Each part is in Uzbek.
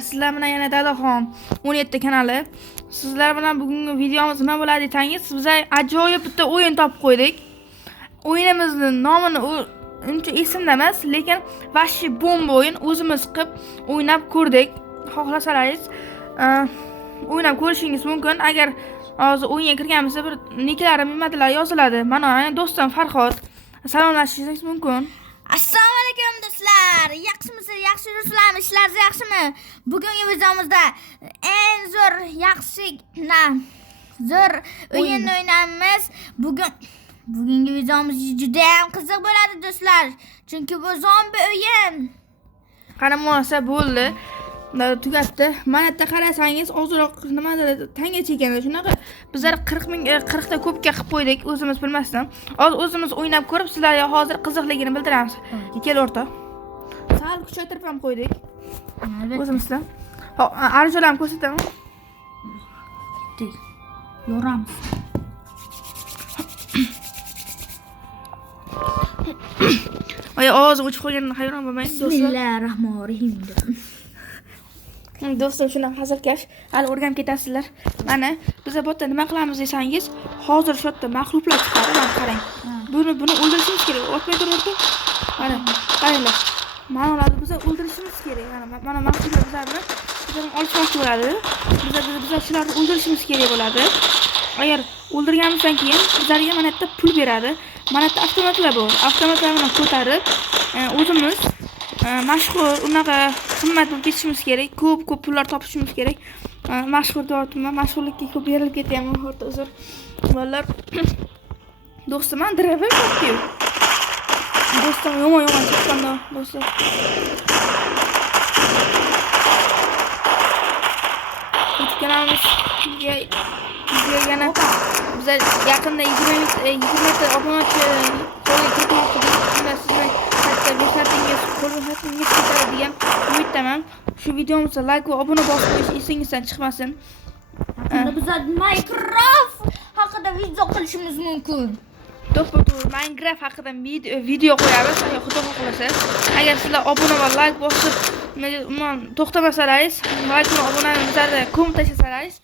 Sizlar bilan yana Dadaxon 17 kanali. Sizlar bilan bugungi videomiz nima bo'ladi desangiz, biz ajoyib bitta o'yin topib qo'ydik. O'yinimizning nomini uncha esimda emas, lekin vahshiy bomba o'yin o'zimiz qilib o'ynab ko'rdik. Xohlasalaringiz o'ynab ko'rishingiz mumkin. Agar hozir o'yinga kirganimizda bir niklarim nimadalar yoziladi. Mana do'stim Farhod salomlashishingiz mumkin. Assalomu alaykum do'stlar. Yaxshimisiz? Yaxshi yuribsizlarmi? Ishlaringiz yaxshimi? Bugungi videomizda eng zo'r o'yinni o'ynaymiz. Bugungi videomiz juda ham qiziq bo'ladi do'stlar. Chunki bu zombi o'yin. Qaramosa bo'ldi. Tugatdi. Mana yerda qarasangiz, ozroq nimadir tanga chekadi. Shunaqa bizlar 40 ta ko'pga qilib qo'ydik, o'zimiz bilmasdan. Hozir o'zimiz o'ynab ko'rib, sizlarga hozir qiziqligini bildiramiz. Kel o'rta. Sal kuchaytirib ham qo'ydik. O'zimizdan. Hop, arjolarni ko'rsataman. Yoramiz. Oy, ovozi o'chib qolganini hayron bo'lmang do'stlar. Bismillahirrohmanirrohim. Do'stlar, shunaqa hazilkash, hali o'rganib ketasizlar. Mana biz bu yerda nima qilamiz desangiz, hozir shu yerda mag'lublar chiqadi, mana qarang. Buni o'ldirishimiz kerak. O'tmay turibdi. Qaranglar. Mana ularni biz o'ldirishimiz kerak. Mana mag'lublar bizlarni olishmoqchi bo'ladi. Biz shularni o'ldirishimiz kerak bo'ladi. Agar o'ldirganimizdan keyin bizlarga mana yerda pul beradi. Mana yerda avtomatlar bor. Avtomatlarni ko'tarib, o'zimiz mashhur unaqa qimmat bo'lib ketishimiz kerak. Ko'p pullar topishimiz kerak. Mashhur tortma, mashhurlikka ko'p berilib ketyapman. O'rta uzr. Bolalar do'stim driver qildi. Do'stim yomon chiqqanda do'stlar. Kanalımizga yana biz yaqinda 20 ta obunachi qo'lga kiritmoqchi. Shunda sizning katta mehnatlaringiz, qo'l-mehnatlaringiz ketadi degan umiddaman. Shu videomizga like va obuna bosib qo'yish esingizdan chiqmasin. Biz Minecraft haqida video qilishimiz mumkin. To'g'ri, Minecraft haqida video qo'yamiz, xudo xohlasa. Agar sizlar obuna va like bosib to'xtamasalaringiz, like va obunani bizlarga ko'p tashlasalaringiz,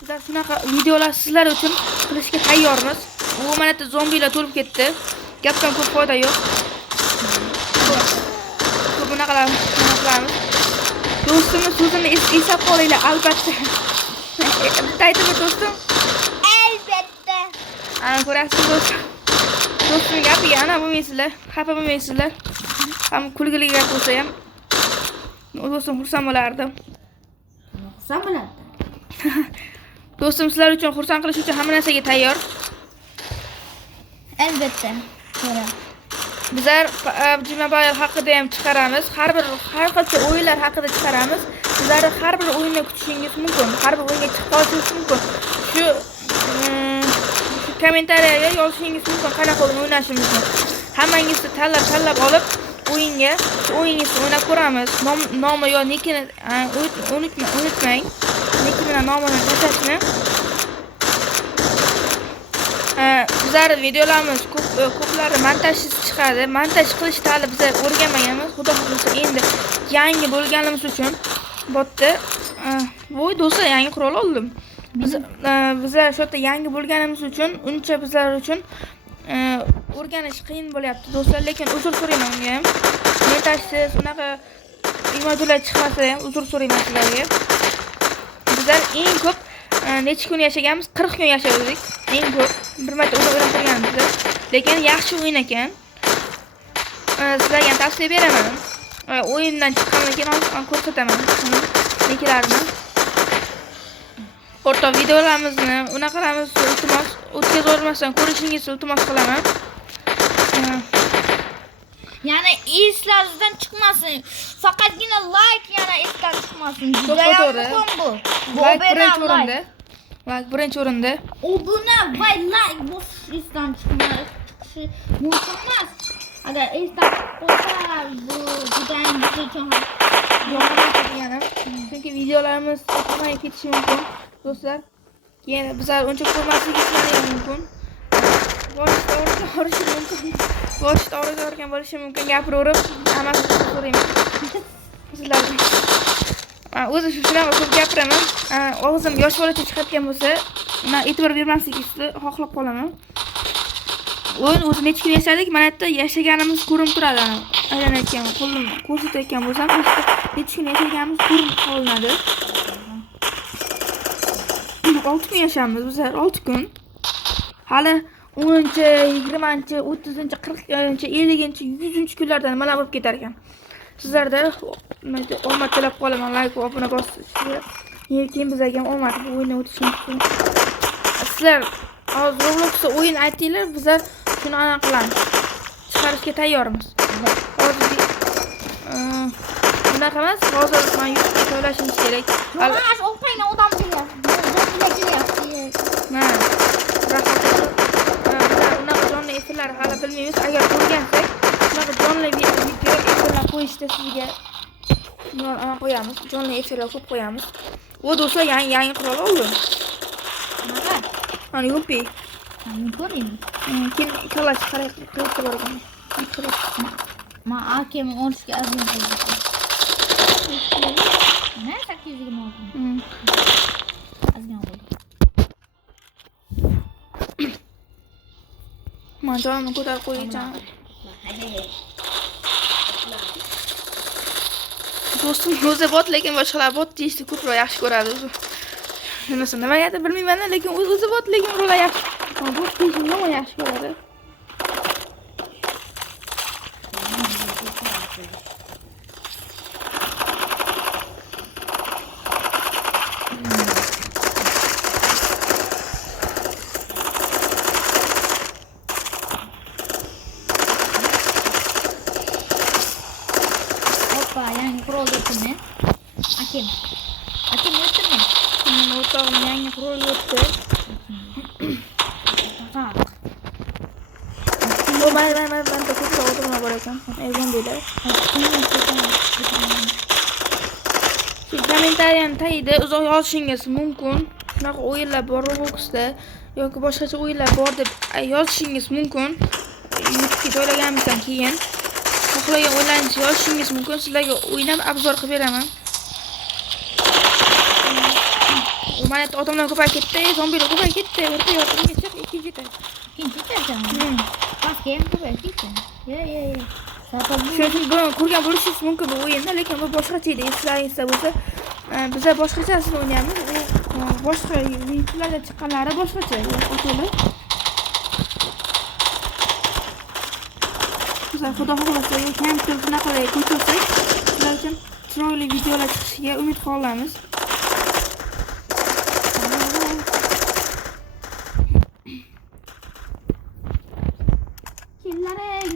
bizlar shunaqa videolar sizlar uchun qilishga tayyormiz. Bu mana yerda zombilar to'lib ketdi. Gapdan ko'p foyda yo'q. Bunaqalarni qilamiz. Do'stimiz so'zini eslab qolinglar, albatta. Bitta aytib do'stim. Albatta. Ana ko'rasiz do'stim. Do'stim gapiga ana bo'lmaysizlar, xafa bo'lmaysizlar. Ham kulgili gap bo'lsa ham do'stim xursand bo'lardim. Xursand bo'lardi. Do'stim sizlar uchun xursand qilish uchun hamma narsaga tayyor. Albatta. Bizlar PUBG Mobile haqida ham chiqaramiz. Har xil o'yinlar haqida chiqaramiz. Sizlar har bir o'yinni kutishingiz mumkin. Har bir o'yinga chiqib qolishingiz mumkin. Shu kommentariyaga yozishingiz mumkin qanaqa o'yin o'ynashimizni. Hammangizni tanlab olib o'yingizni o'ynab ko'ramiz. Nomi yo nikini unutmang. Nik bilan nomini tashlashni. Bizlar videolarimiz ko'plari montajsiz chiqadi. Montaj qilishni hali biz o'rganmaganmiz. Xudo xohlasa endi yangi bo'lganimiz uchun botda voy do'stlar, yangi qurol oldim. Bizlar shu yerda yangi bo'lganimiz uchun uncha bizlar uchun o'rganish qiyin bo'lyapti do'stlar, lekin uzr so'rayman unga ham. Montajsiz unaqa imodular chiqmasa ham uzr so'rayman sizlarga. Bizlar eng ko'p necha kun yashaganmiz? 40 kun yashadik. Eng ko'p bir marta o'ylab turganmiz. Lekin yaxshi o'yin ekan. Sizlarga ham tavsiya beraman. O'yindan chiqqandan keyin ko'rsataman niklarini. O'rta videolarimizni unaqalarimiz iltimos o'tkazolmasdan ko'rishingizni iltimos qilaman. Yana eslaringizdan chiqmasin. Faqatgina like yana esdan chiqmasin. To'g'ri. Bu birinchi o'rinda. Obuna va like bosish esdan chiqishi mumkin emas. Agar esdan qolsa, bu juda ham biz uchun yana. Chunki videolarimiz chiqmay ketishi mumkin. Do'stlar, yana bizlar uncha ko'rmasligimiz mumkin. Boshda o'rgan bo'lishi mumkin. Gapiraverib, hammasini so'rayman. Sizlarga o'zi shunaqa ko'p gapiraman. Og'zim yosh bolacha chiqayotgan bo'lsa, men e'tibor bermasligingizni xohlab qolaman. O'yin o'zi necha kun yashadik, mana yerda yashaganimiz ko'rinib turadi. Aylanayotgan, qo'lim ko'rsatayotgan bo'lsam, necha kun yashaganimiz ko'rinib qolinadi. 6 kun yashaymiz bizlar, 6 kun. Hali 10-chi, 20-chi, 30-chi, 40-chi, 50-chi, 100-chi kunlardan nimalar bo'lib ketar ekan. Sizlarda omad tilab qolaman, like va obuna bosishni. Keyin bizlarga ham omad bu o'yindan o'tishimiz uchun. Sizlar hozir Robloxda o'yin aytinglar, bizlar shuni aniq qilamiz. Chiqarishga tayyormiz. Hozir bunaqa emas, hozir men YouTube'ga joylashimiz kerak. Yo'q, o'qmayman, odam kelyapti. Mana unaqa jonli efirlar hali bilmaymiz. Agar ko'rgansak, unaqa jonli video efirlar qo'yishda sizga qo'yamiz. Jonli efirlar ko'p qo'yamiz. Bu do'stlar yangi qurol oldim. Nima? Mana yo'pi. Men ko'ring. Keyin klass qarab borgan. Men AKM olishga azm qildim. Ne 820 oldim. Azgan oldim. Men jonimni ko'tarib qo'yacağım. Do'stim o'zi bot, lekin boshqalar bot deyishni ko'proq yaxshi ko'radi. Shunisi nimagadir bilmayman, lekin o'zi bot, lekin ular yaxshi. Bot deyishni yomon yaxshi ko'radi. Yangi qurol o'tdimi? Akim o'tdimi? O'rtog'im yangi qurol o'tdi. Mayda ko'proq o'tirma bor ekan. Zombiylar. Kommentariyani tagida uzoq yozishingiz mumkin. Shunaqa o'yinlar bor Robloxda yoki boshqacha o'yinlar bor deb yozishingiz mumkin. YouTube'ga joylaganimdan keyin xohlagan o'yinlaringizni yozishingiz mumkin. Sizlarga o'ynab obzor qilib beraman. Mana odamlar ko'payib ketdi, zombilar ko'payib ketdi. O'rta yo'qga chiq, ikkinchi etaji. Pastga ham ko'payib ketdi. Ye. Shuning uchun ko'rgan bo'lishingiz mumkin bu o'yinda, lekin bu boshqacha edi. Eslaringizda bo'lsa, bizlar boshqachasini o'ynaymiz. U boshqa YouTube'larda chiqqanlari boshqacha o'tadi. Bizlar xudo xohlasa kompyuter shunaqa ko'chirsak, sizlar uchun chiroyli videolar chiqishiga umid qilamiz. Kellaring.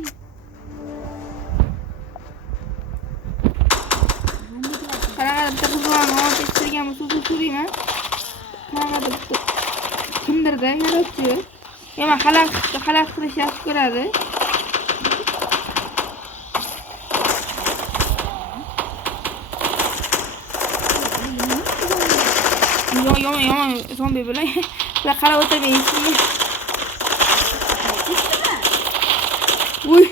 Qanaqa bitta qizlarni hozir istirgan so'zini so'rayman. Qanaqa kimdirda yaratuvchi. Yana xalaq qilish yaxshi ko'radi. Yomon zombi bilan qarab o'tirmaysiz. Uy.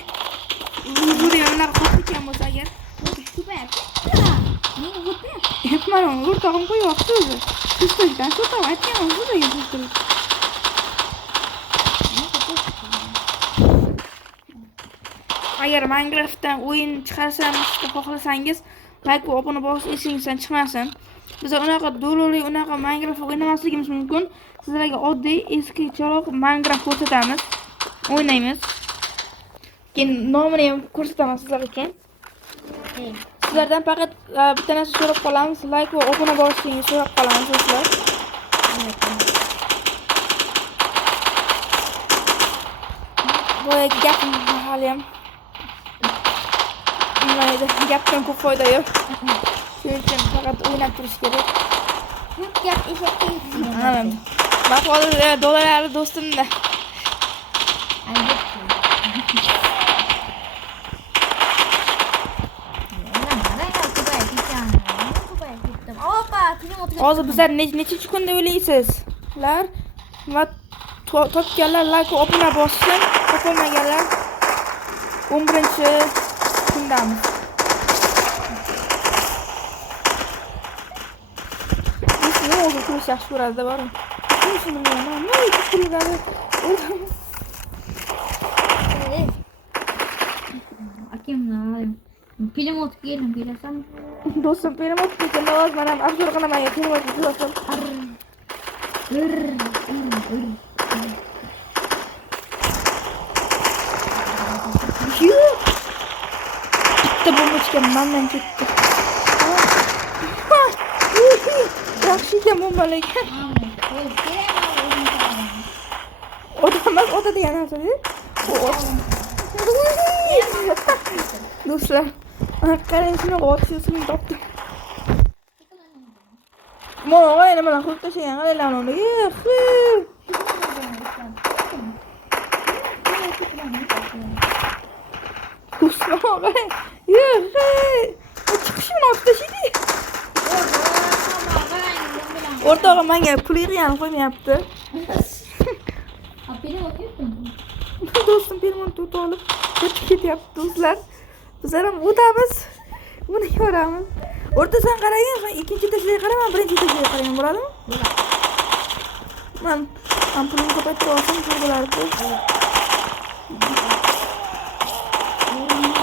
Buni yana qo'rqitgan bo'lsa agar Yapmaram, o'rtog'im qo'yapti o'zi. Sizdan so'tab aytgan o'zi sizdan. Agar Minecraftdan o'yin chiqarsamiz xohlasangiz, like va obuna bosish esingizdan chiqmasin. Biz unaqa dololi, unaqa Minecraft o'ynamasligimiz mumkin. Sizlarga oddiy eskicharoq Minecraft ko'rsatamiz. O'ynaymiz. Keyin nomini ham ko'rsataman sizlar uchun. Sizlardan faqat bitta narsa so'rab qolamiz, like va obuna bosishingizni so'rab qolamiz do'stlar. Boyagi gapim hali ham mayda, gapdan ko'p foyda yo'q. Shuning uchun faqat o'ynab turish kerak. Ko'p gap eshakka yetgan. Bak hozir dolarlar do'stimda. Hozir bizlar nechinchi kunda o'ylaysizlar? Va topganlar like va obuna bossin, topolmaganlar 11-kundamiz. hozir kurash yaxshi ko'radi bormi? Shuni bilmayman. Nima qilgani? Akimlar. Film o'tib keldim, bilasam. Do'stim, benim o'tib lozim, men ham abzor qilaman, film o'tib do'stim. Bitta bombochka mandan ketdi. Yaxshi ekan bombalar ekan. Odam emas, oda degan narsa-ku. Do'stlar, qarang, shuni otishni topdim. Mana nima bilan qilib tashlagan, qaranglar uni. Do'stlar, qarang. Chiqishini olib tashlaydi. O'rtog'im menga pul yig'ganini qo'ymayapti. Do'stim filmni tutib olib ketyapti do'stlar. Bizlar ham o'tamiz. Buni ko'ramiz. O'rtasan qarang, sen ikkinchi tashlashga qara, men birinchi tashlashga qarayman, bo'ladimi? Men pulni ko'paytirib olsam shu bo'lardi.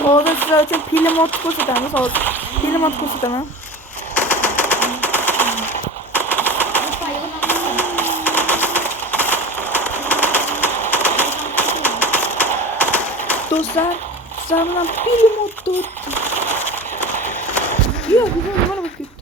Hozir sizlar uchun film otib ko'rsatamiz, hozir. Film otib ko'rsataman. Do'stlar, sizlar bilan film otib o'tdi. Yo'q, biz nima bo'lib ketdi?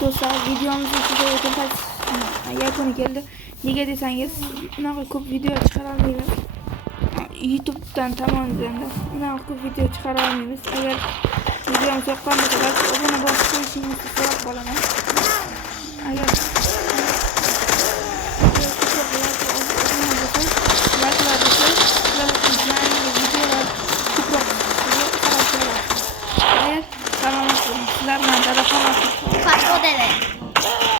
Do'stlar, videomizni sizga yakuni keldi. Nega desangiz, unaqa ko'p video chiqara olmaymiz. YouTube'dan tomonidan unaqa ko'p video chiqara olmaymiz. Agar videomiz yoqqan bo'lsa, obuna bo'lib qo'yishingizni